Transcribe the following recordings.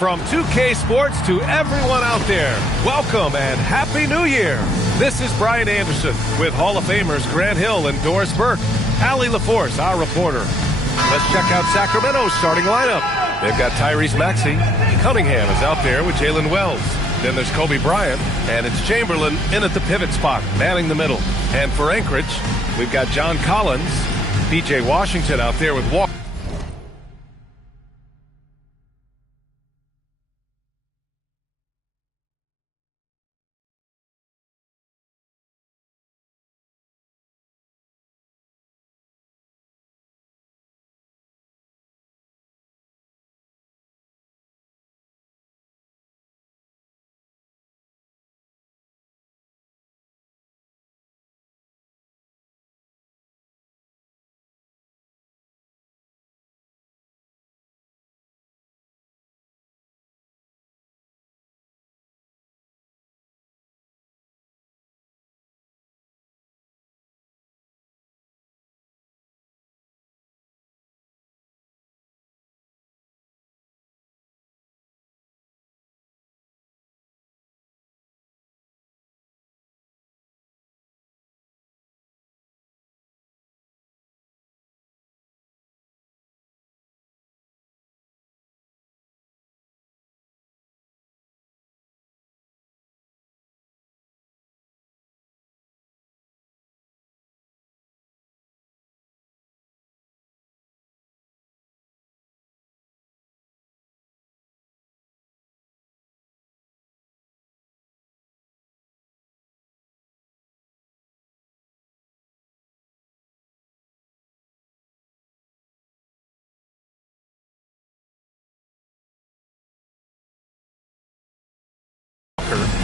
From 2K Sports to everyone out there, welcome and Happy New Year. This is Brian Anderson with Hall of Famers Grant Hill and Doris Burke. Allie LaForce, our reporter. Let's check out Sacramento's starting lineup. They've got Tyrese Maxey. Cunningham is out there with Jalen Wells. Then there's Kobe Bryant, and it's Chamberlain in at the pivot spot, manning the middle. And for Anchorage, we've got John Collins, PJ Washington out there with Walker.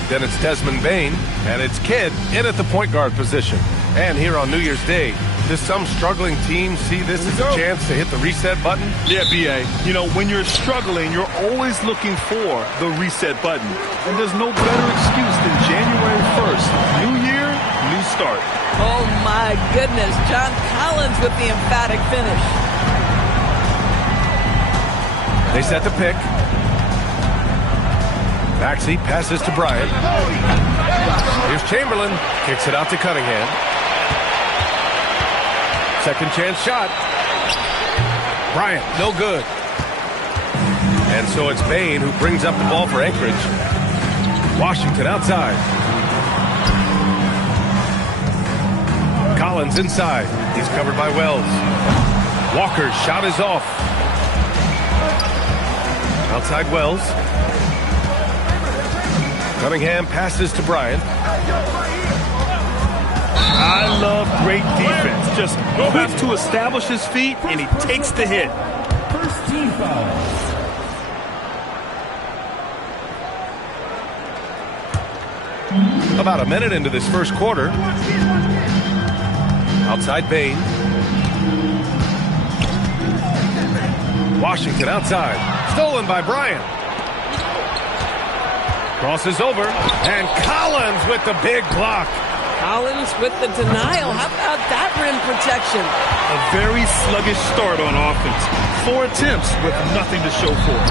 Then it's Desmond Bane, and it's Kidd in at the point guard position. And here on New Year's Day, does some struggling team see this as a chance to hit the reset button? Yeah, B.A. You know, when you're struggling, you're always looking for the reset button. And there's no better excuse than January 1st. New year, new start. Oh, my goodness. John Collins with the emphatic finish. They set the pick. Maxey passes to Bryant. Here's Chamberlain. Kicks it out to Cunningham. Second chance shot. Bryant, no good. And so it's Bane who brings up the ball for Anchorage. Washington outside. Collins inside. He's covered by Wells. Walker's shot is off. Outside Wells. Cunningham passes to Bryant. I love great defense. Just quick to establish his feet, and he takes the hit. First team foul. About a minute into this first quarter. Outside Bane. Washington outside. Stolen by Bryant. Crosses over, and Collins with the big block. Collins with the denial. How about that rim protection? A very sluggish start on offense. 4 attempts with nothing to show for it.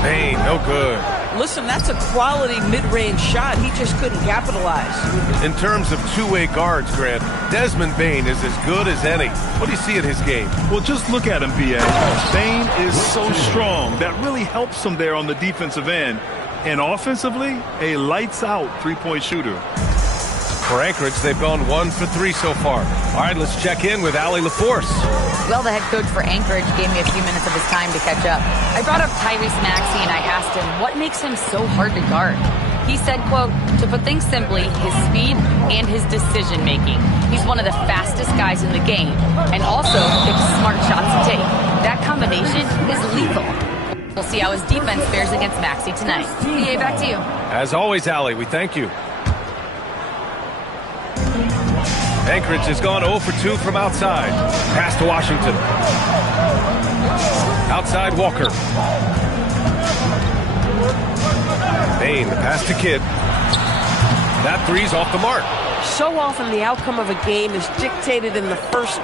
Bane, no good. Listen, that's a quality mid-range shot. He just couldn't capitalize. In terms of two-way guards, Grant, Desmond Bane is as good as any. What do you see in his game? Well, just look at him, B.A. Bane is so strong. That really helps him there on the defensive end. And offensively, a lights-out three-point shooter. For Anchorage, they've gone 1 for 3 so far. All right, let's check in with Allie LaForce. Well, the head coach for Anchorage gave me a few minutes of his time to catch up. I brought up Tyrese Maxey, and I asked him what makes him so hard to guard. He said, quote, to put things simply, his speed and his decision-making. He's one of the fastest guys in the game, and also picks smart shots to take. That combination is lethal. We'll see how his defense fares against Maxey tonight. BA, back to you. As always, Allie, we thank you. Anchorage has gone 0 for 2 from outside. Pass to Washington. Outside Walker. Bane, the pass to Kidd. That three's off the mark. So often the outcome of a game is dictated in the first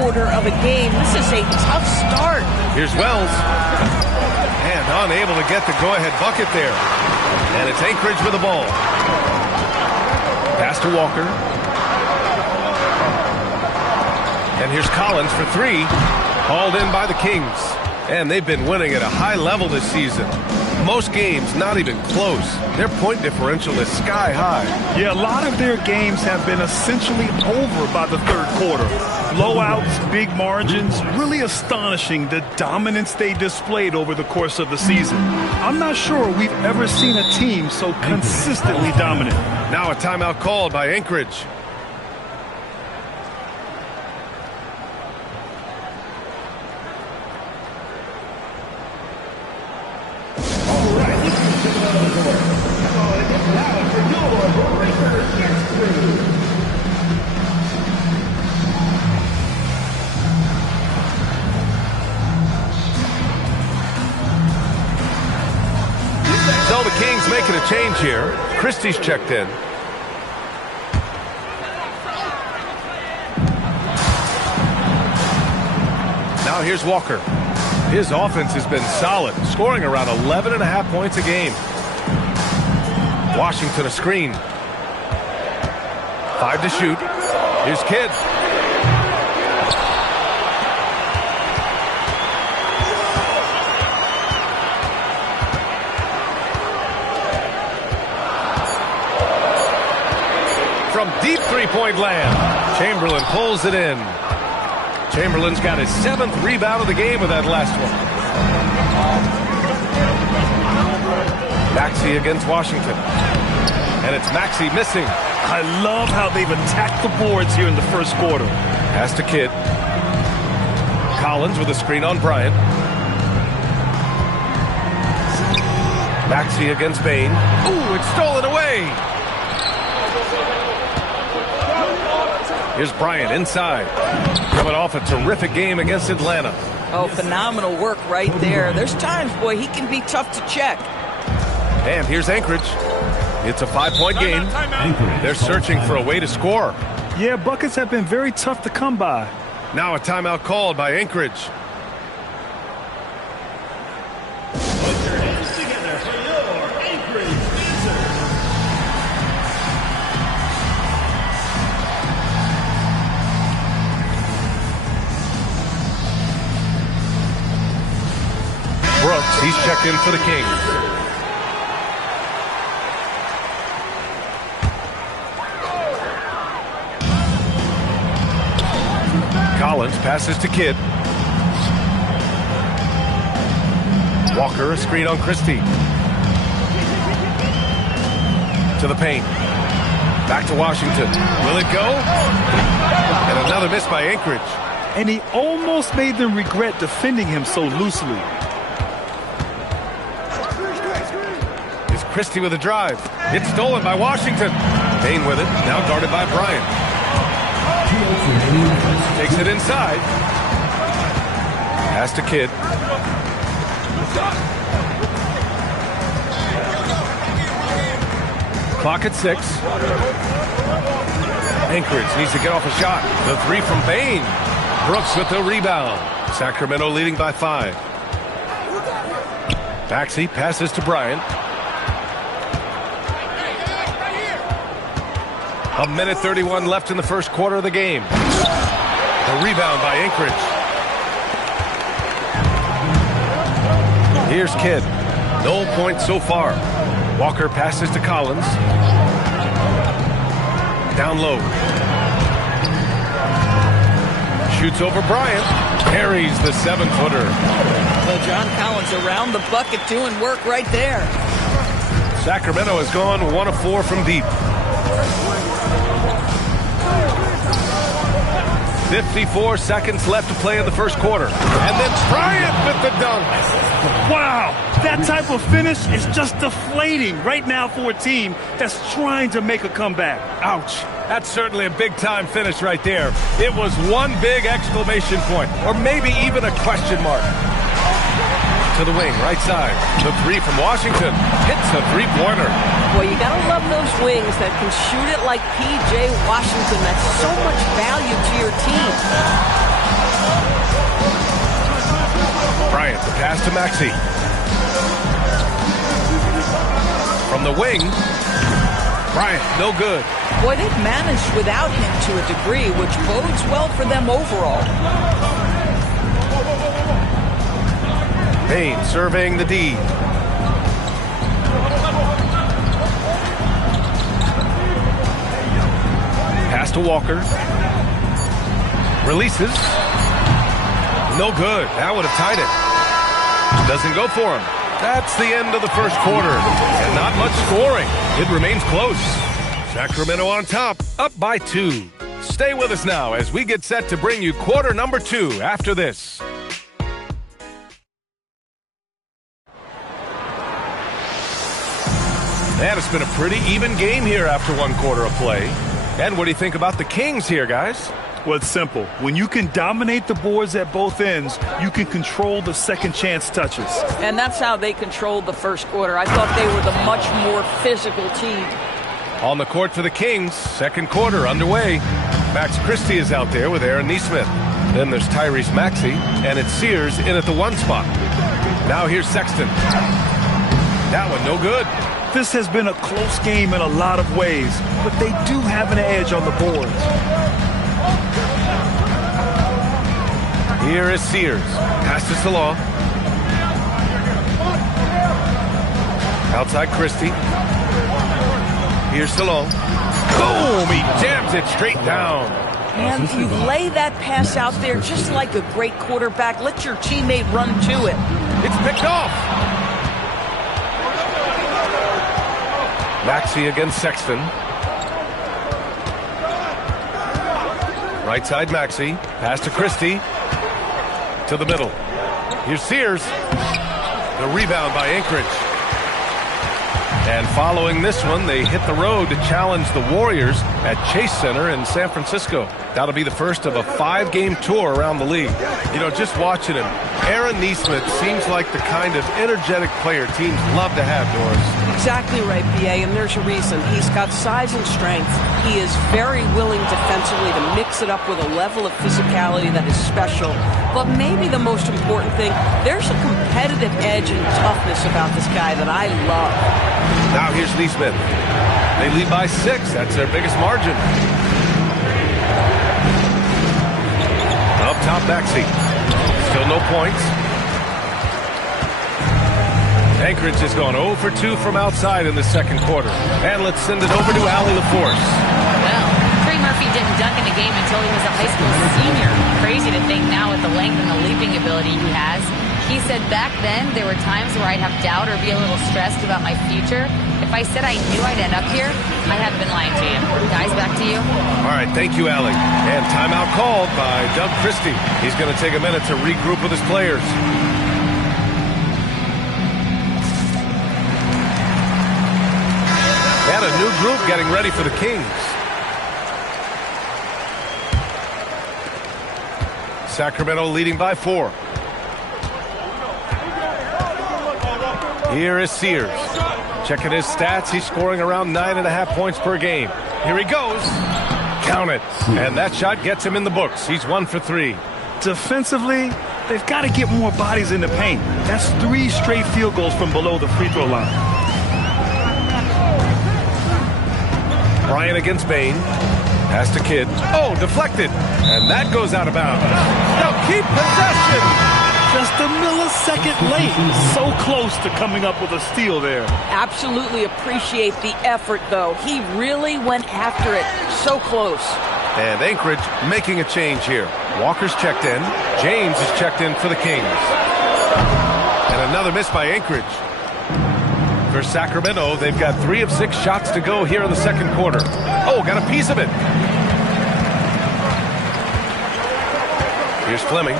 quarter of a game. This is a tough start. Here's Wells. And unable to get the go-ahead bucket there. And it's Anchorage with the ball. Pass to Walker. And here's Collins for three. Hauled in by the Kings. And they've been winning at a high level this season. Most games not even close. Their point differential is sky high. Yeah, a lot of their games have been essentially over by the third quarter. Blowouts, big margins, really astonishing the dominance they displayed over the course of the season. I'm not sure we've ever seen a team so consistently dominant. Now a timeout called by Anchorage. So the Kings making a change here. Christie's checked in. Now here's Walker. His offense has been solid, scoring around 11.5 points a game. Washington a screen. 5 to shoot. Here's Kidd. From deep three-point land, Chamberlain pulls it in. Chamberlain's got his 7th rebound of the game with that last one. Maxey against Washington. And it's Maxey missing. I love how they've attacked the boards here in the first quarter. Pass to Kidd. Collins with a screen on Bryant. Maxey against Bane. Ooh, it's stolen away. Here's Bryant inside. Coming off a terrific game against Atlanta. Oh, phenomenal work right there. There's times, boy, he can be tough to check. And here's Anchorage. It's a 5-point game. They're searching for a way to score. Yeah, buckets have been very tough to come by. Now a timeout called by Anchorage. Put your hands together for your Anchorage Spencer. Brooks, he's checked in for the Kings. Collins passes to Kidd. Walker, a screen on Christie. To the paint. Back to Washington. Will it go? And another miss by Anchorage. And he almost made them regret defending him so loosely. Here's Christie with a drive. It's stolen by Washington. Bane with it. Now guarded by Bryant. Takes it inside. Pass to Kidd. Clock at 6. Anchorage needs to get off a shot. The 3 from Bane. Brooks with the rebound. Sacramento leading by 5. Maxey passes to Bryant. A minute 31 left in the first quarter of the game. The rebound by Anchorage. Here's Kidd. No points so far. Walker passes to Collins. Down low. Shoots over Bryant. Carries the 7-footer. Well, John Collins around the bucket doing work right there. Sacramento has gone 1 of 4 from deep. 54 seconds left to play in the first quarter. And then Bryant with the dunk. Wow, that type of finish is just deflating right now for a team that's trying to make a comeback. Ouch. That's certainly a big-time finish right there. It was one big exclamation point, or maybe even a question mark. To the wing, right side. The 3 from Washington. Hits a 3-pointer. Boy, you gotta love those wings that can shoot it like P.J. Washington. That's so much value to your team. Bryant, the pass to Maxey. From the wing, Bryant, no good. Boy, they've managed without him to a degree, which bodes well for them overall. Bane surveying the D. Pass to Walker. Releases. No good. That would have tied it. Doesn't go for him. That's the end of the first quarter. And not much scoring. It remains close. Sacramento on top, up by 2. Stay with us now as we get set to bring you quarter number 2 after this. And it's been a pretty even game here after 1 quarter of play. And what do you think about the Kings here, guys? Well, it's simple. When you can dominate the boards at both ends, you can control the second chance touches. And that's how they controlled the first quarter. I thought they were the much more physical team. On the court for the Kings, second quarter underway. Max Christie is out there with Aaron Nesmith. Then there's Tyrese Maxey, and it's Sears in at the 1 spot. Now here's Sexton. That one no good. This has been a close game in a lot of ways, but they do have an edge on the boards. Here is Sears. Pass to Salah. Outside Christie. Here's Salah. Boom! He jams it straight down. And you lay that pass out there just like a great quarterback. Let your teammate run to it. It's picked off. Maxey against Sexton. Right side Maxey. Pass to Christie. To the middle. Here's Sears. The rebound by Anchorage. And following this one, they hit the road to challenge the Warriors at Chase Center in San Francisco. That'll be the first of a 5-game tour around the league. You know, just watching him, Aaron Nesmith seems like the kind of energetic player teams love to have, Doris. Exactly right, B.A., and there's a reason. He's got size and strength. He is very willing defensively to mix it up with a level of physicality that is special. But maybe the most important thing, there's a competitive edge and toughness about this guy that I love. Now here's Nesmith. They lead by 6. That's their biggest margin. Up top, Maxey. Still no points. Anchorage has gone 0 for 2 from outside in the second quarter. And let's send it over to Allie LaForce. Well, Trey Murphy didn't dunk in a game until he was a high school senior. Crazy to think now with the length and the leaping ability he has. He said back then there were times where I'd have doubt or be a little stressed about my future. If I said I knew I'd end up here, I haven't been lying to you. Guys, back to you. All right, thank you, Allie. And timeout called by Doug Christie. He's going to take a minute to regroup with his players. And a new group getting ready for the Kings. Sacramento leading by 4. Here is Sears. Checking his stats, he's scoring around 9.5 points per game. Here he goes. Count it. And that shot gets him in the books. He's 1 for 3. Defensively, they've got to get more bodies in the paint. That's 3 straight field goals from below the free throw line. Bryant against Bane. Pass to Kidd. Oh, deflected. And that goes out of bounds. Now keep possession. Just a millisecond late. So close to coming up with a steal there. Absolutely appreciate the effort, though. He really went after it. So close. And Anchorage making a change here. Walker's checked in. James is checked in for the Kings. And another miss by Anchorage. For Sacramento, they've got 3 of 6 shots to go here in the second quarter. Oh, got a piece of it. Here's Fleming.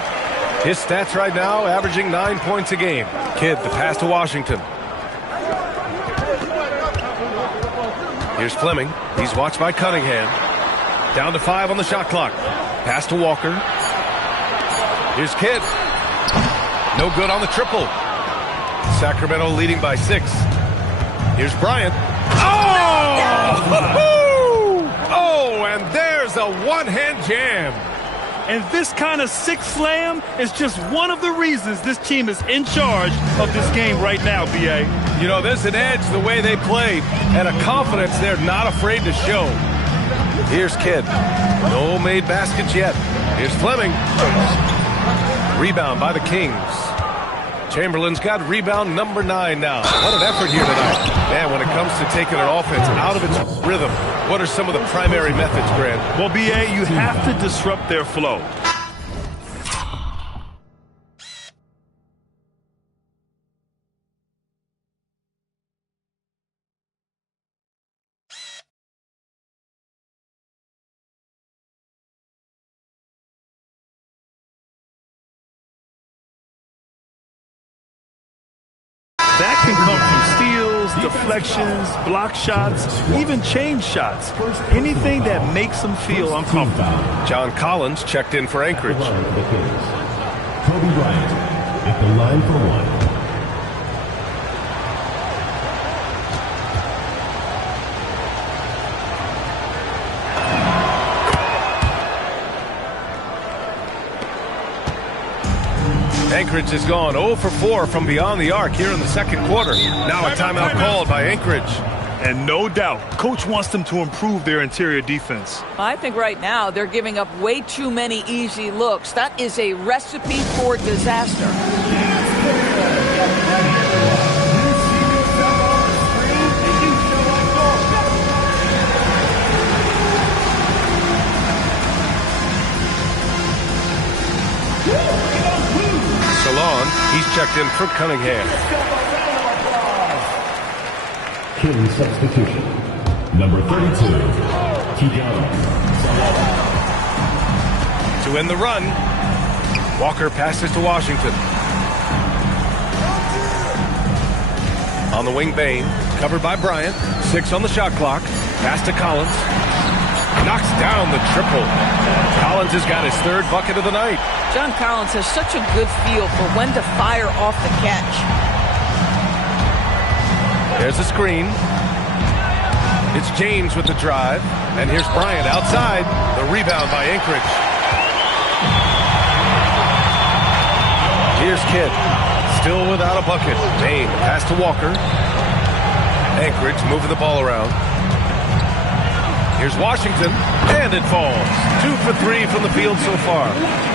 His stats right now averaging 9 points a game. Kidd, the pass to Washington. Here's Fleming. He's watched by Cunningham. Down to 5 on the shot clock. Pass to Walker. Here's Kidd. No good on the triple. Sacramento leading by 6. Here's Bryant. Oh! Oh, and there's a one-hand jam. And this kind of six slam is just one of the reasons this team is in charge of this game right now, B.A. You know, there's an edge the way they play and a confidence they're not afraid to show. Here's Kidd. No made baskets yet. Here's Fleming. Rebound by the Kings. Chamberlain's got rebound number 9 now. What an effort here tonight. Man, when it comes to taking an offense out of its rhythm, what are some of the primary methods, Grant? Well, B.A., you have to disrupt their flow. That can come from steals, deflections, block shots, even change shots. Anything that makes them feel uncomfortable. John Collins checked in for Anchorage. Kobe Bryant at the line for one. Anchorage has gone 0 for 4 from beyond the arc here in the second quarter. Now a timeout called by Anchorage. And no doubt, Coach wants them to improve their interior defense. I think right now they're giving up way too many easy looks. That is a recipe for disaster. Salon, he's checked in for Cunningham. Kidd substitution. Number 32, Keegan. To end the run, Walker passes to Washington. On the wing, Bane, covered by Bryant. 6 on the shot clock. Pass to Collins. Knocks down the triple. Collins has got his 3rd bucket of the night. John Collins has such a good feel for when to fire off the catch. There's a screen. It's James with the drive. And here's Bryant outside. The rebound by Anchorage. Here's Kidd. Still without a bucket. Bane pass to Walker. Anchorage moving the ball around. Here's Washington, and it falls. 2 for 3 from the field so far.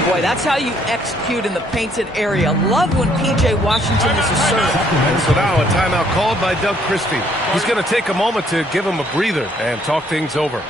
Boy, that's how you execute in the painted area. Love when P.J. Washington is assertive. And so now a timeout called by Doug Christie. He's going to take a moment to give him a breather and talk things over.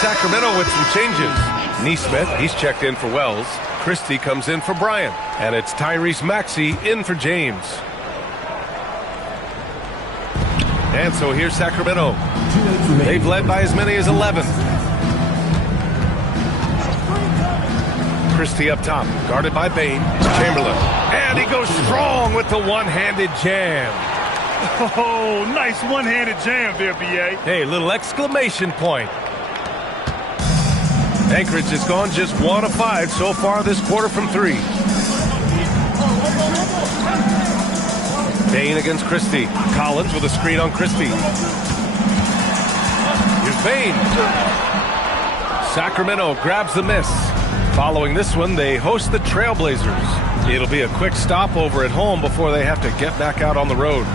Sacramento with some changes. Neesmith, he's checked in for Wells. Christie comes in for Bryant. And it's Tyrese Maxey in for James. And so here's Sacramento. They've led by as many as 11. Christie up top, guarded by Bane. Chamberlain. And he goes strong with the one-handed jam. Oh, nice one-handed jam there, B.A. Hey, little exclamation point. Anchorage has gone just 1 of 5 so far this quarter from 3. Bane against Christie. Collins with a screen on Christie. Here's Bane. Sacramento grabs the miss. Following this one, they host the Trailblazers. It'll be a quick stopover at home before they have to get back out on the road.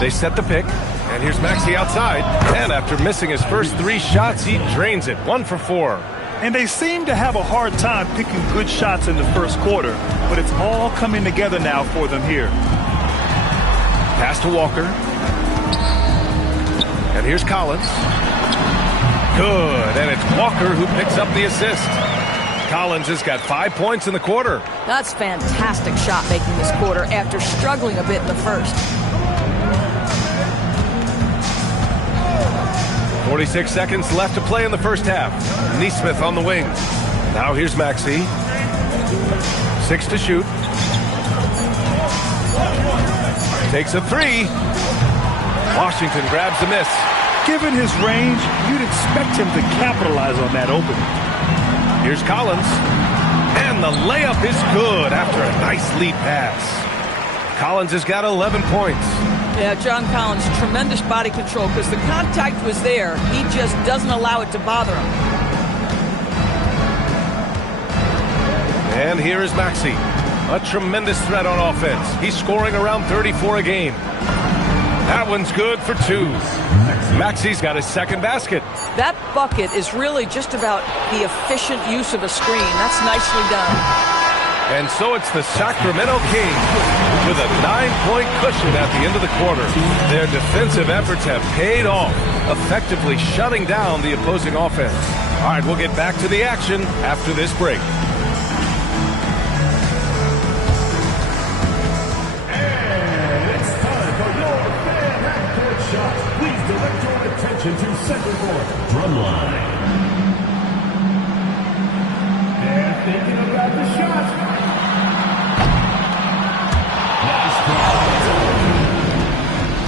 They set the pick. And here's Maxey outside. And after missing his first 3 shots, he drains it. 1 for 4. And they seem to have a hard time picking good shots in the first quarter. But it's all coming together now for them here. Pass to Walker. And here's Collins. Good. And it's Walker who picks up the assist. Collins has got 5 points in the quarter. That's fantastic shot making this quarter after struggling a bit in the first. 46 seconds left to play in the first half. Neesmith on the wing. Now here's Maxey. 6 to shoot. Takes a 3. Washington grabs the miss. Given his range, you'd expect him to capitalize on that opening. Here's Collins. And the layup is good after a nice lead pass. Collins has got 11 points. Yeah, John Collins, tremendous body control because the contact was there. He just doesn't allow it to bother him. And here is Maxey. A tremendous threat on offense. He's scoring around 34 a game. That one's good for 2. Maxey's got his second basket. That bucket is really just about the efficient use of a screen. That's nicely done. And so it's the Sacramento Kings with a 9-point cushion at the end of the quarter. Their defensive efforts have paid off, effectively shutting down the opposing offense. All right, we'll get back to the action after this break. And it's time for your fan half-court shot. Please direct your attention to center court. Drumline. They're thinking about the shot.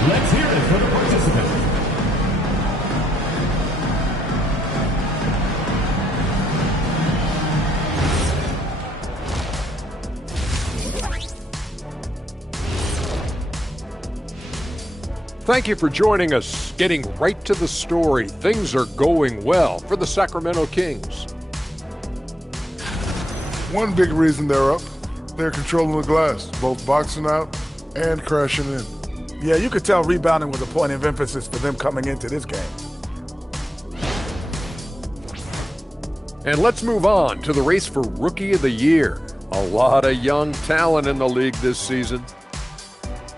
Let's hear it for the participant. Thank you for joining us. Getting right to the story, things are going well for the Sacramento Kings. One big reason they're up, they're controlling the glass, both boxing out and crashing in. Yeah, you could tell rebounding was a point of emphasis for them coming into this game. And let's move on to the race for Rookie of the Year. A lot of young talent in the league this season.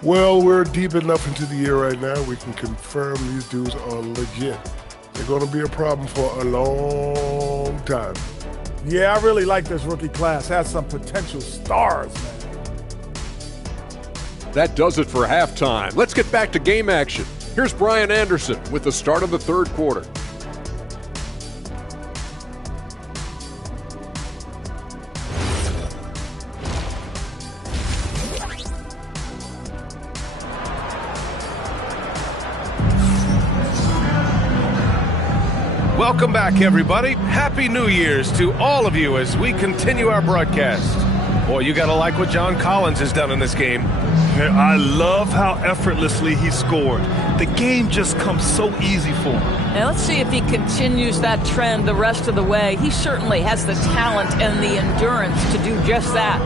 Well, we're deep enough into the year right now, we can confirm these dudes are legit. They're going to be a problem for a long time. Yeah, I really like this rookie class. Has some potential stars, man. That does it for halftime. Let's get back to game action. Here's Brian Anderson with the start of the third quarter. Welcome back, everybody. Happy New Year's to all of you as we continue our broadcast. Boy, you got to like what John Collins has done in this game. I love how effortlessly he scored. The game just comes so easy for him. And let's see if he continues that trend the rest of the way. He certainly has the talent and the endurance to do just that.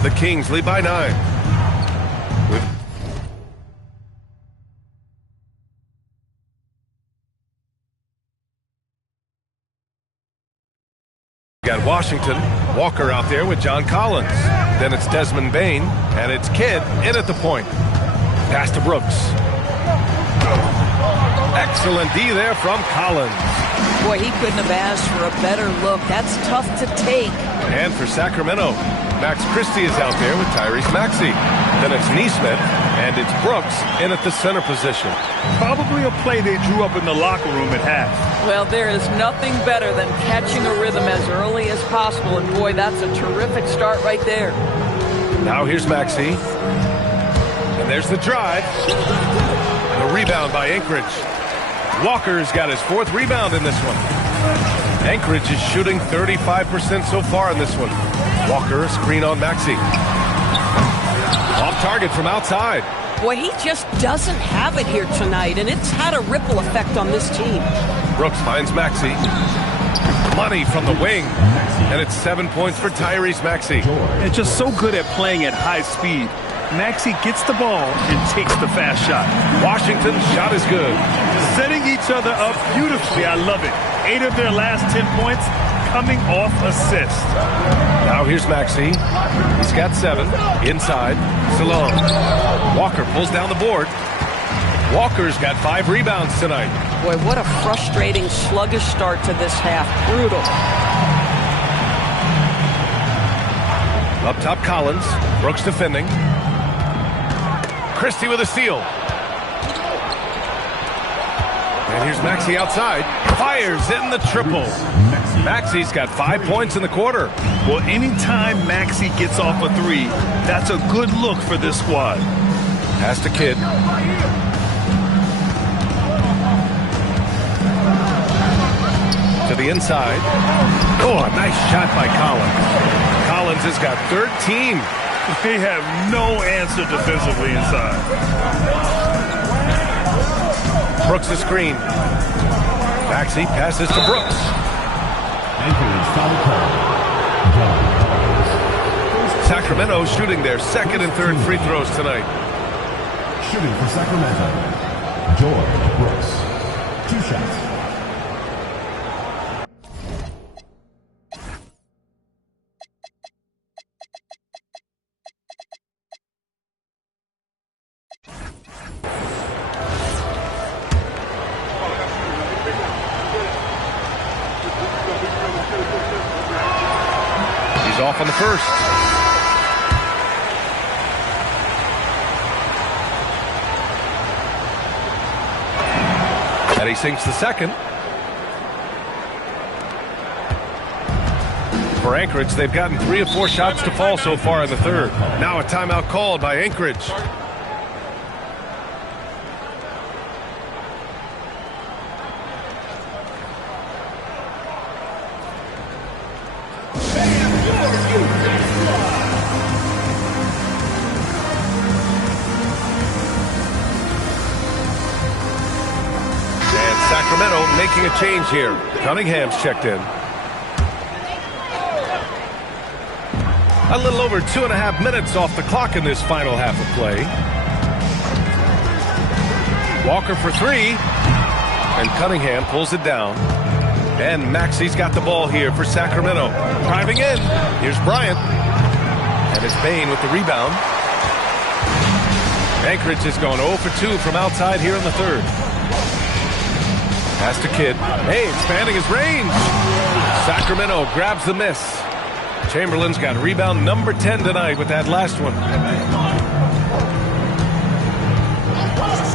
The Kings lead by 9. We've got Washington, Walker out there with John Collins. Then it's Desmond Bane, and it's Kidd in at the point. Pass to Brooks. Excellent D there from Collins. Boy, he couldn't have asked for a better look. That's tough to take. And for Sacramento, Max Christie is out there with Tyrese Maxey. Then it's Neesmith, and it's Brooks in at the center position. Probably a play they drew up in the locker room at half. Well, there is nothing better than catching a rhythm as early as possible, and boy, that's a terrific start right there. Now here's Maxey. And there's the drive. The rebound by Anchorage. Walker's got his 4th rebound in this one. Anchorage is shooting 35% so far in this one. Walker, a screen on Maxey. Off target from outside. Boy, he just doesn't have it here tonight, and it's had a ripple effect on this team. Brooks finds Maxey. Money from the wing. And it's 7 points for Tyrese Maxey. And just so good at playing at high speed. Maxey gets the ball and takes the fast shot. Washington's shot is good. Setting each other up beautifully. I love it. 8 of their last 10 points coming off assists. Now here's Maxey. He's got 7. Inside. Salone. Walker pulls down the board. Walker's got 5 rebounds tonight. Boy, what a frustrating, sluggish start to this half. Brutal. Up top, Collins. Brooks defending. Christie with a steal. And here's Maxey outside. Fires in the triple. Maxey's got 5 points in the quarter. Well, anytime Maxey gets off a 3, that's a good look for this squad. Pass to Kidd. To the inside. Oh, a nice shot by Collins. Collins has got 13. They have no answer defensively inside. Brooks the screen. Maxey passes to Brooks. Sacramento shooting their 2nd and 3rd free throws tonight. Shooting for Sacramento, George Brooks. 2 shots. He's off on the first. And he sinks the second. For Anchorage, they've gotten 3 of 4 shots to fall so far in the 3rd. Now a timeout called by Anchorage. Sacramento making a change here. Cunningham's checked in. A little over 2.5 minutes off the clock in this final half of play. Walker for 3. And Cunningham pulls it down. And Maxey's got the ball here for Sacramento. Driving in. Here's Bryant. And it's Bane with the rebound. Anchorage has gone 0 for 2 from outside here in the 3rd. Pass to Kidd. Hey, expanding his range. Sacramento grabs the miss. Chamberlain's got rebound number 10 tonight with that last one.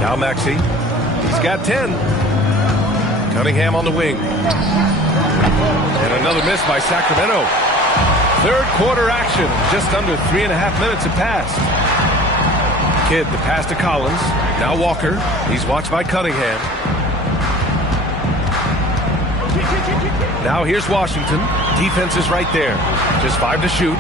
Now Maxey. He's got 10. Cunningham on the wing. And another miss by Sacramento. 3rd quarter action. Just under 3.5 minutes have passed. Kidd, the pass to Collins. Now Walker. He's watched by Cunningham. Now here's Washington. Defense is right there. Just 5 to shoot.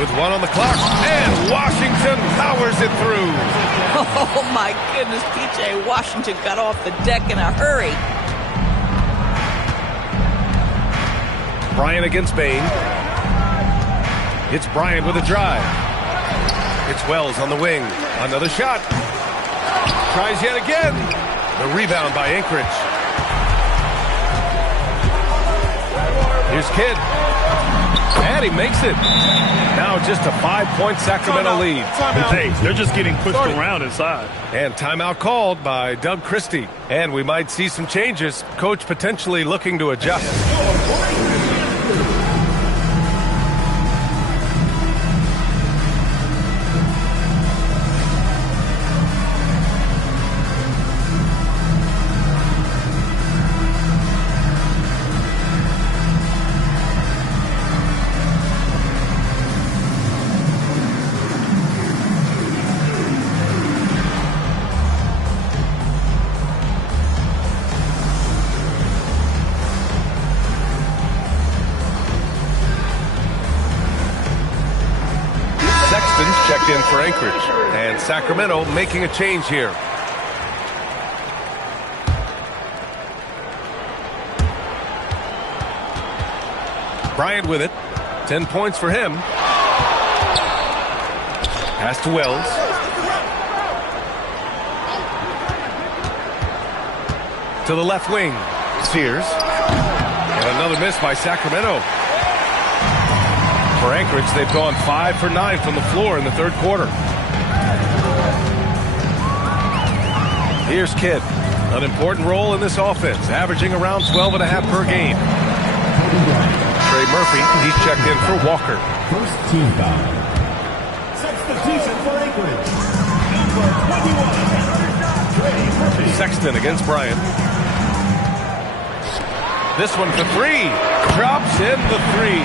With 1 on the clock. And Washington powers it through. Oh, my goodness. P.J. Washington got off the deck in a hurry. Bryant against Bane. It's Bryant with a drive. It's Wells on the wing. Another shot. Tries yet again. The rebound by Anchorage. Here's Kidd. And he makes it. Now just a 5-point Sacramento lead. Hey, they're just getting pushed around inside. And timeout called by Doug Christie. And we might see some changes. Coach potentially looking to adjust. Checked in for Anchorage, and Sacramento making a change here. Bryant with it. 10 points for him. Pass to Wells. To the left wing. Sears. And another miss by Sacramento. For Anchorage, they've gone 5 for 9 from the floor in the third quarter. Here's Kidd. An important role in this offense, averaging around 12.5 per game. Trey Murphy, he's checked in for Walker. First team foul. Substitution for Anchorage. Number 21, Trey Murphy. Sexton against Bryant. This one for three. Drops in the three.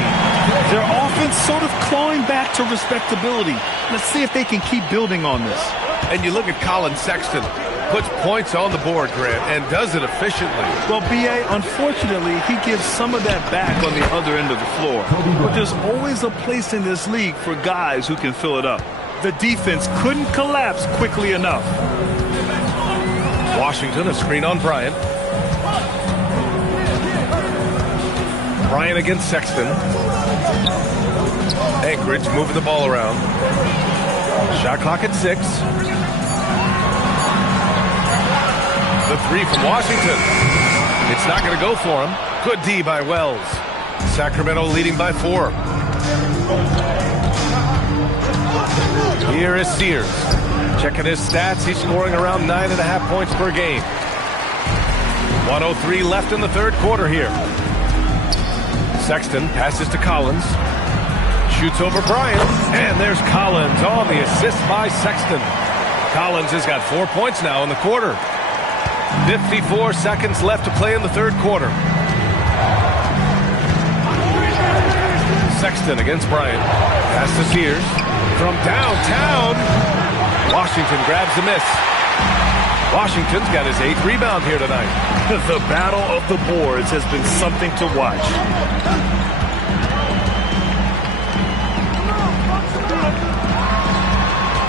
Their offense sort of clawing back to respectability. Let's see if they can keep building on this. And you look at Colin Sexton. Puts points on the board, Grant, and does it efficiently. Well, B.A., unfortunately, he gives some of that back on the other end of the floor. But there's always a place in this league for guys who can fill it up. The defense couldn't collapse quickly enough. Washington, a screen on Bryant. Bryant against Sexton. Anchorage moving the ball around. Shot clock at 6. The three from Washington. It's not going to go for him. Good D by Wells. Sacramento leading by 4. Here is Sears. Checking his stats. He's scoring around 9.5 points per game. 1:03 left in the third quarter here. Sexton passes to Collins. Shoots over Bryant. And there's Collins on the assist by Sexton. Collins has got 4 points now in the quarter. 54 seconds left to play in the third quarter. Sexton against Bryant. Pass to Sears. From downtown. Washington grabs the miss. Washington's got his 8th rebound here tonight. The battle of the boards has been something to watch.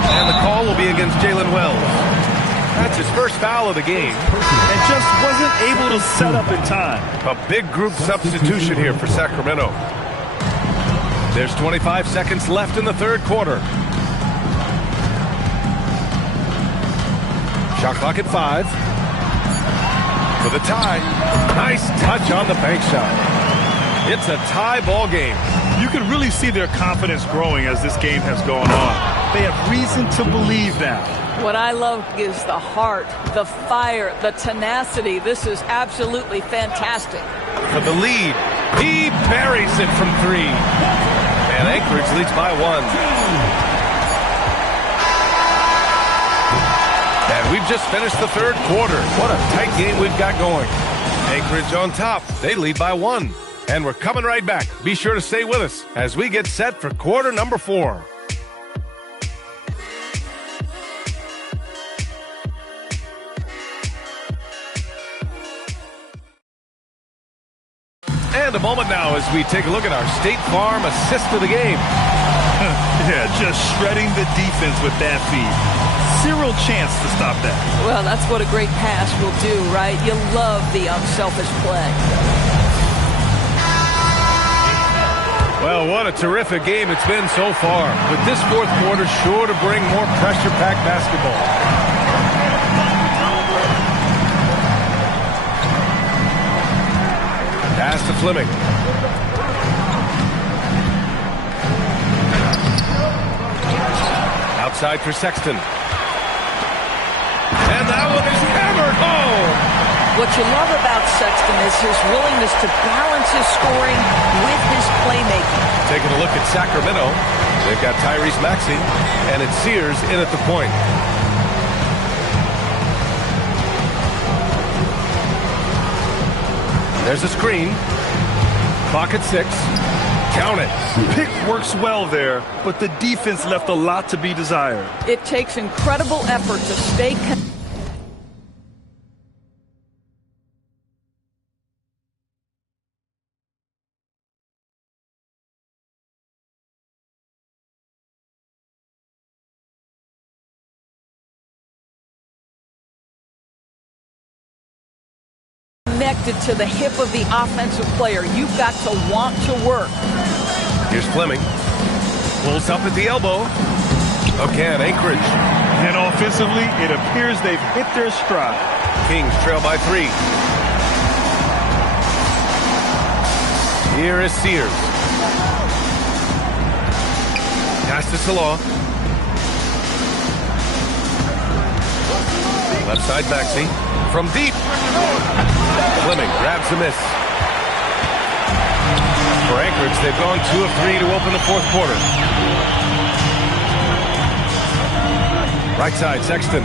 And the call will be against Jalen Wells. That's his first foul of the game. And just wasn't able to set up in time. A big group substitution here for Sacramento. There's 25 seconds left in the third quarter. Shot clock at 5. For the tie. Nice touch on the bank shot. It's a tie ball game. You can really see their confidence growing as this game has gone on. They have reason to believe that. What I love is the heart, the fire, the tenacity. This is absolutely fantastic. For the lead, he buries it from 3. And Anchorage leads by 1. And we've just finished the third quarter. What a tight game we've got going. Anchorage on top. They lead by 1. And we're coming right back. Be sure to stay with us as we get set for quarter number 4. And a moment now as we take a look at our State Farm assist of the game. Yeah, just shredding the defense with that feed. Zero chance to stop that. Well, that's what a great pass will do, right? You love the unselfish play. Well, what a terrific game it's been so far. But this fourth quarter sure to bring more pressure-packed basketball. Pass to Fleming. Outside for Sexton. And that one is hammered home. What you love about Sexton is his willingness to balance his scoring with his playmaking. Taking a look at Sacramento. They've got Tyrese Maxey, and it's Sears in at the point. There's a screen. Clock at 6. Count it. Pick works well there, but the defense left a lot to be desired. It takes incredible effort to stay connected to the hip of the offensive player. You've got to want to work. Here's Fleming. Pulls up at the elbow. Again, Anchorage. And offensively, it appears they've hit their stride. Kings trail by 3. Here is Sears. Pass to Salah. Left side, Maxey. From deep. Fleming grabs the miss. For Anchorage, they've gone 2 of 3 to open the 4th quarter. Right side, Sexton.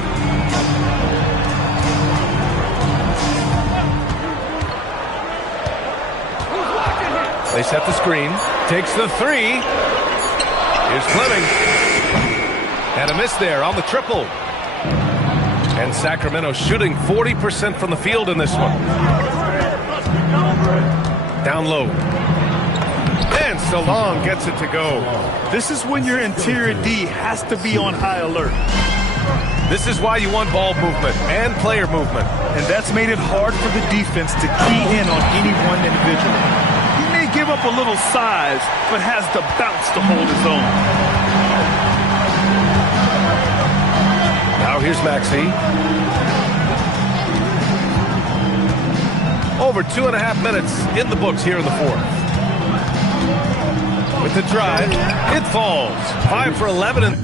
They set the screen. Takes the 3. Here's Fleming. And a miss there on the triple. And Sacramento shooting 40% from the field in this one. Down low. And Salon gets it to go. This is when your interior D has to be on high alert. This is why you want ball movement and player movement. And that's made it hard for the defense to key in on any one individual. He may give up a little size, but has the bounce to hold his own. Now here's Maxey. Over 2.5 minutes in the books here in the 4th. With the drive, it falls. 5 for 11 in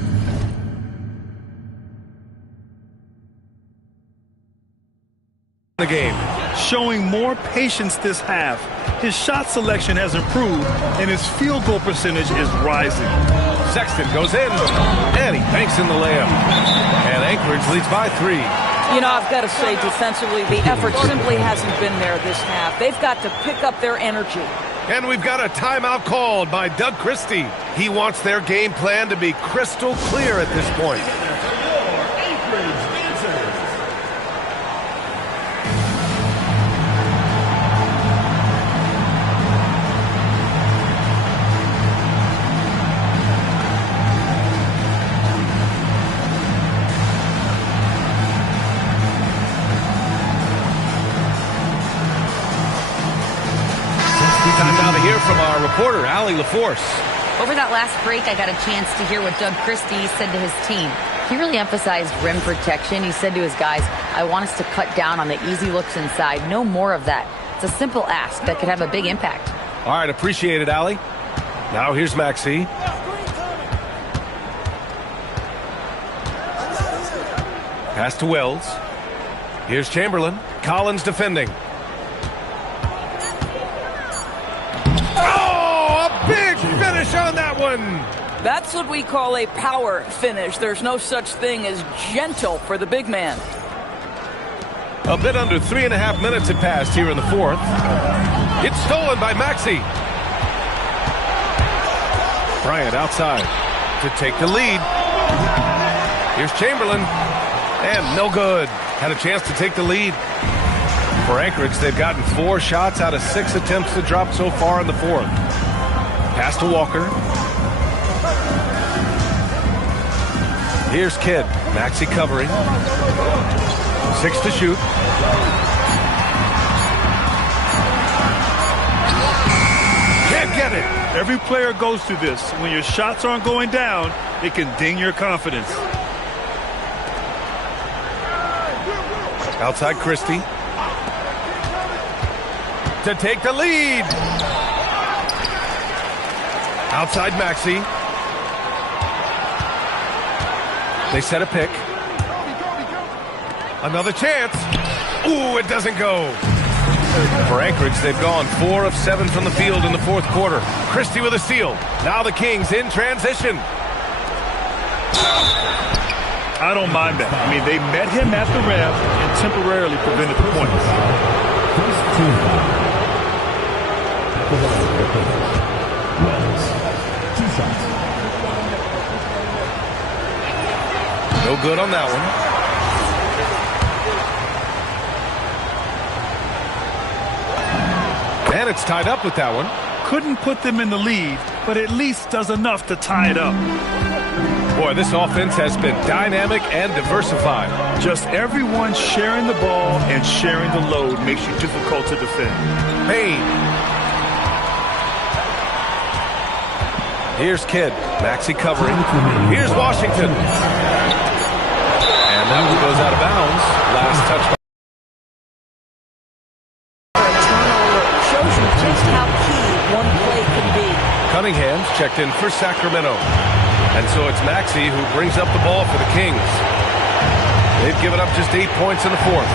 the game. Showing more patience this half. His shot selection has improved, and his field goal percentage is rising. Sexton goes in, and he banks in the layup. And Anchorage leads by 3. You know, I've got to say, defensively, the effort simply hasn't been there this half. They've got to pick up their energy. And we've got a timeout called by Doug Christie. He wants their game plan to be crystal clear at this point. Time now to hear from our reporter, Allie LaForce. Over that last break, I got a chance to hear what Doug Christie said to his team. He really emphasized rim protection. He said to his guys, I want us to cut down on the easy looks inside. No more of that. It's a simple ask that could have a big impact. All right, appreciate it, Allie. Now here's Maxey. Pass to Wells. Here's Chamberlain. Collins defending. Big finish on that one. That's what we call a power finish. There's no such thing as gentle for the big man. A bit under 3.5 minutes had passed here in the 4th. It's stolen by Maxey. Bryant outside to take the lead. Here's Chamberlain. And no good. Had a chance to take the lead. For Anchorage, they've gotten 4 shots out of 6 attempts to drop so far in the 4th. Pass to Walker. Here's Kidd. Maxey covering. 6 to shoot. Can't get it. Every player goes through this. When your shots aren't going down, it can ding your confidence. Outside Christie. To take the lead. Outside Maxey. They set a pick. Another chance. Ooh, it doesn't go. For Anchorage, they've gone 4 of 7 from the field in the fourth quarter. Christie with a steal. Now the Kings in transition. I don't mind that. I mean, they met him at the rim and temporarily prevented the points. First team foul. Wells. 2 shots. No good on that one. And it's tied up with that one. Couldn't put them in the lead, but at least does enough to tie it up. Boy, this offense has been dynamic and diversified. Just everyone sharing the ball and sharing the load makes you difficult to defend. Bane. Here's Kidd. Maxey covering. Here's Washington. And that one goes out of bounds. Last touch by Shows you just how key one play can be. Cunningham's checked in for Sacramento. And so it's Maxey who brings up the ball for the Kings. They've given up just 8 points in the fourth.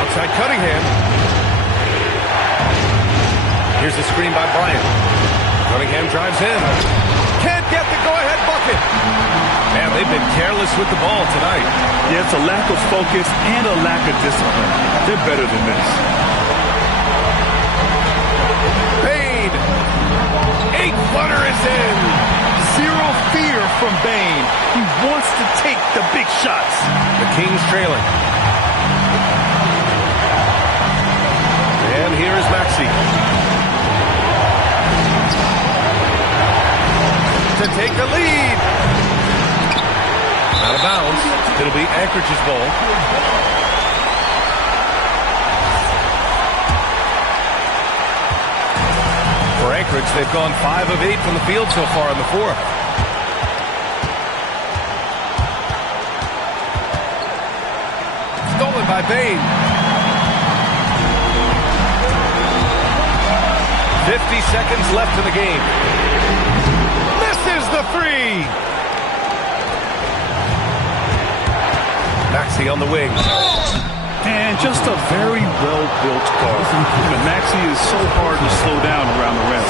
Outside Cunningham. Here's the screen by Bryant. Cunningham drives in. Can't get the go-ahead bucket. Man, they've been careless with the ball tonight. Yeah, it's a lack of focus and a lack of discipline. They're better than this. Bane. 8-footer is in. Zero fear from Bane. He wants to take the big shots. The Kings trailing. And here is Maxey. To take the lead. Out of bounds. It'll be Anchorage's ball. For Anchorage, they've gone 5 of 8 from the field so far in the fourth. Stolen by Bane. 50 seconds left in the game. Misses the 3. Maxey on the wing. And just a very well-built guard. And Maxey is so hard to slow down around the rim.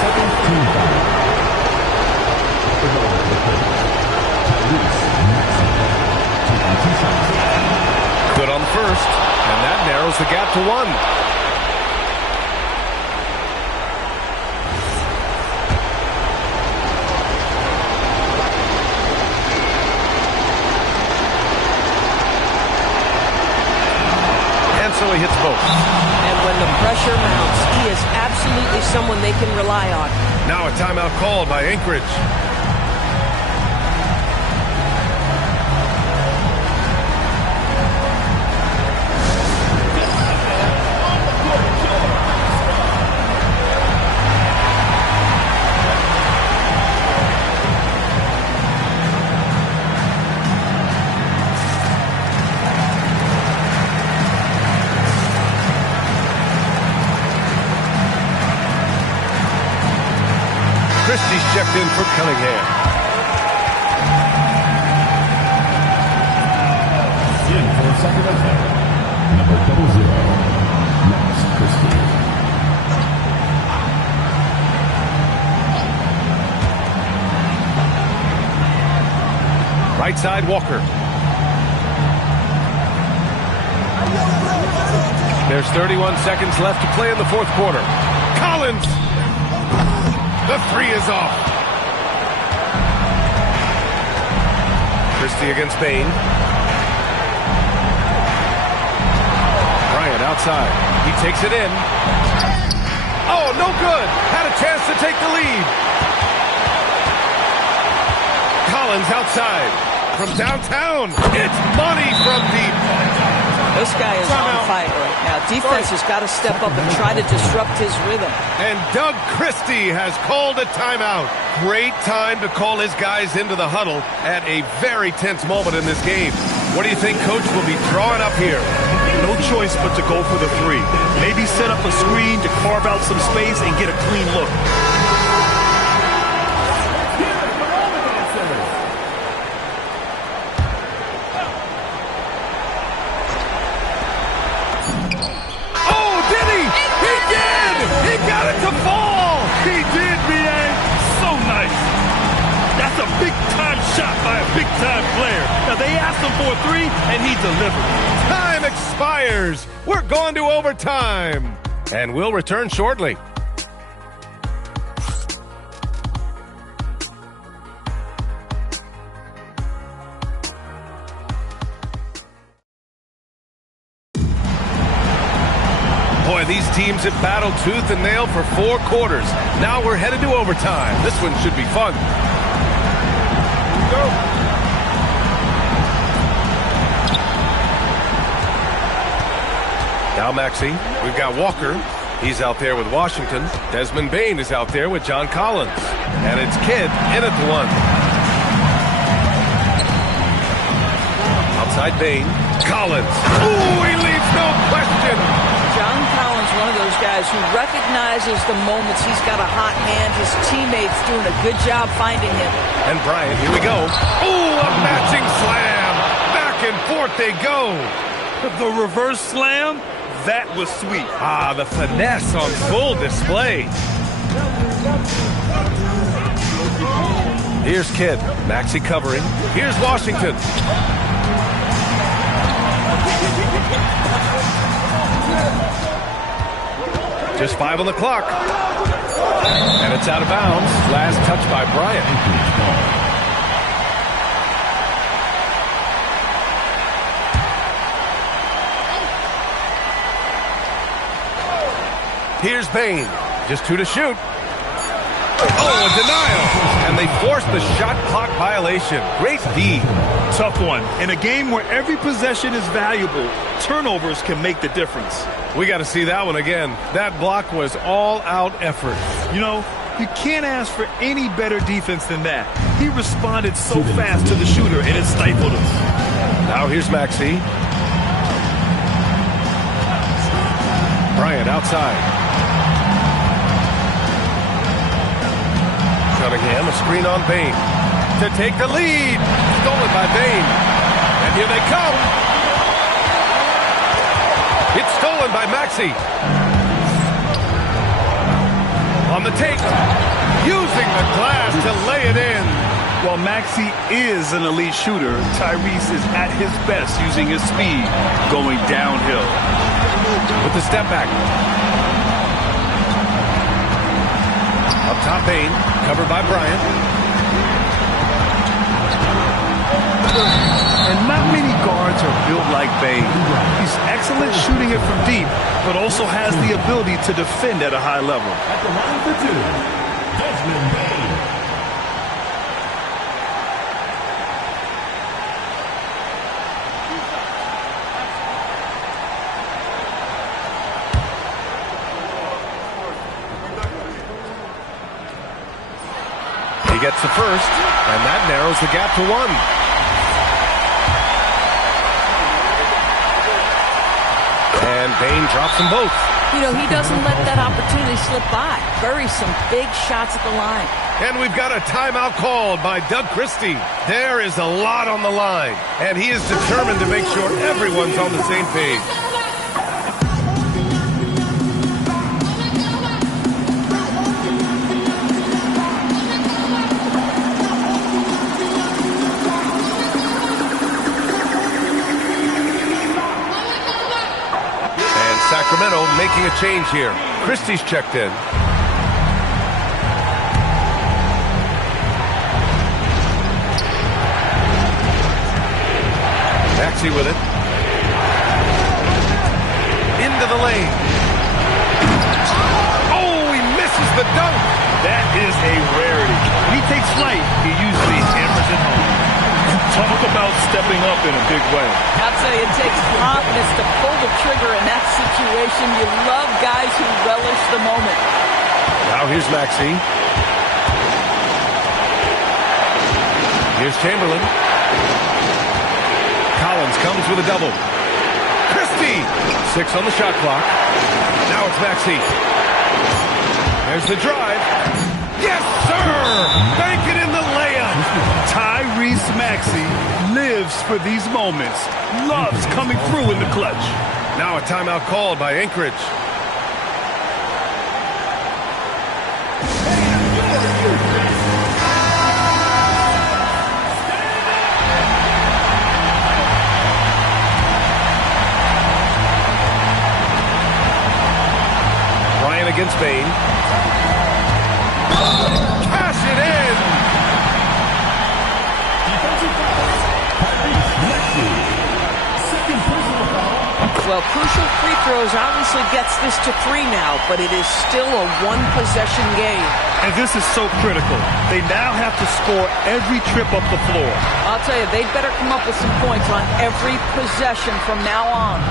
Good on the first, and that narrows the gap to 1. So he hits both. And when the pressure mounts, he is absolutely someone they can rely on. Now a timeout called by Anchorage. Christie's checked in for Cunningham. In for Sacramento, number 00, Max Christie. Right side, Walker. There's 31 seconds left to play in the fourth quarter. Collins! The 3 is off. Christie against Bane. Bryant outside. He takes it in. Oh, no good. Had a chance to take the lead. Collins outside. From downtown. It's money from deep. This guy is on fire right now. Defense has got to step up and try to disrupt his rhythm. And Doug Christie has called a timeout. Great time to call his guys into the huddle at a very tense moment in this game. What do you think Coach will be drawing up here? No choice but to go for the 3. Maybe set up a screen to carve out some space and get a clean look. big-time player. Now, they asked him for a 3, and he delivered. Time expires. We're going to overtime. And we'll return shortly. Boy, these teams have battled tooth and nail for 4 quarters. Now we're headed to overtime. This one should be fun. Go. Now Maxey. We've got Walker. He's out there with Washington. Desmond Bane is out there with John Collins. And it's Kidd in at the 1. Outside Bane. Collins. Ooh, he leaves no question. John Collins, one of those guys who recognizes the moments he's got a hot hand. His teammates doing a good job finding him. And Bryant, here we go. Ooh, a matching slam. Back and forth they go. The reverse slam, that was sweet. Ah, the finesse on full display. Here's Kidd. Maxey covering. Here's Washington. Just 5 on the clock. And it's out of bounds. Last touch by Bryant. Here's Bane. Just 2 to shoot. Oh, a denial. And they forced the shot clock violation. Great D. Tough one. In a game where every possession is valuable, turnovers can make the difference. We got to see that one again. That block was all-out effort. You know, you can't ask for any better defense than that. He responded so fast to the shooter, and it stifled us. Now here's Maxey. Bryant outside. Cunningham, a screen on Bane. To take the lead. Stolen by Bane. And here they come. It's stolen by Maxey. On the take. Using the glass to lay it in. While Maxey is an elite shooter, Tyrese is at his best using his speed going downhill. With the step back. Up top, Bane. Covered by Bryant. And not many guards are built like Bane. He's excellent shooting it from deep, but also has the ability to defend at a high level. At the line for 2, Desmond Bane. He gets the first, and that narrows the gap to 1. And Bane drops them both. You know, he doesn't let that opportunity slip by. Buries some big shots at the line. And we've got a timeout called by Doug Christie. There is a lot on the line, and he is determined to make sure everyone's on the same page. Sacramento making a change here. Christie's checked in. Maxey with it. Into the lane. Oh, he misses the dunk. That is a rarity. When he takes flight, he usually hammers it home. Talk about stepping up in a big way. I'll tell you, it takes confidence to pull the trigger in that situation. You love guys who relish the moment. Now here's Maxey. Here's Chamberlain. Collins comes with a double. Christie! 6 on the shot clock. Now it's Maxey. There's the drive. Yes, sir! Bank it in the layup. Tyrese Maxey lives for these moments. Loves coming through in the clutch. Now a timeout called by Anchorage. against Bane. Cash it in! Defensive foul. Maxey. Second personal foul. Well, crucial free throws obviously gets this to 3 now, but it is still a one-possession game. And this is so critical. They now have to score every trip up the floor. I'll tell you, they'd better come up with some points on every possession from now on.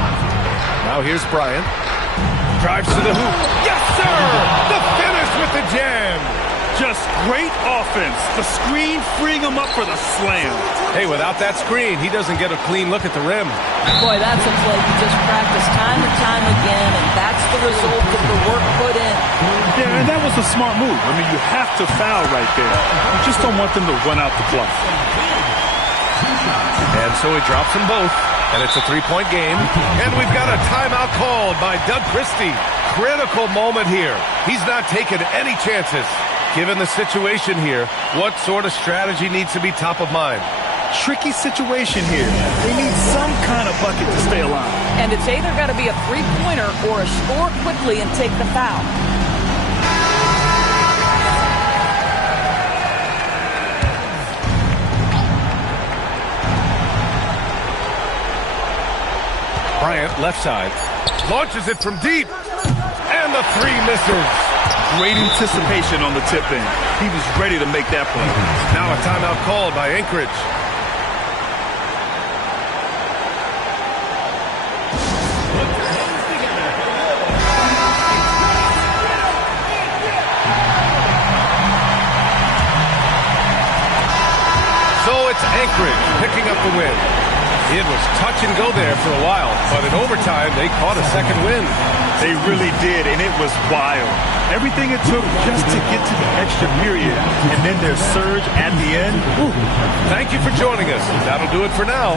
Now here's Bryant. Drives to the hoop. Yes, sir! The finish with the jam! Just great offense. The screen freeing him up for the slam. Hey, without that screen, he doesn't get a clean look at the rim. Boy, that's a play you just practice time and time again, and that's the result of the work put in. Yeah, and that was a smart move. I mean, you have to foul right there. You just don't want them to run out the clock. And so he drops them both, and it's a three-point game. And we've got a timeout called by Doug Christie. Critical moment here. He's not taking any chances. Given the situation here, what sort of strategy needs to be top of mind? Tricky situation here. They need some kind of bucket to stay alive. And it's either got to be a three-pointer or a score quickly and take the foul. Bryant, left side, launches it from deep, and the three misses. Great anticipation on the tip in. He was ready to make that play. Now a timeout called by Anchorage. So it's Anchorage picking up the win. It was touch and go there for a while, but in overtime, they caught a second win. They really did, and it was wild. Everything it took just to get to the extra period, and then their surge at the end. Whew. Thank you for joining us. That'll do it for now.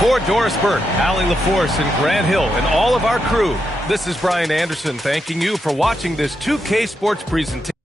For Doris Burke, Allie LaForce, and Grant Hill, and all of our crew, this is Brian Anderson thanking you for watching this 2K Sports presentation.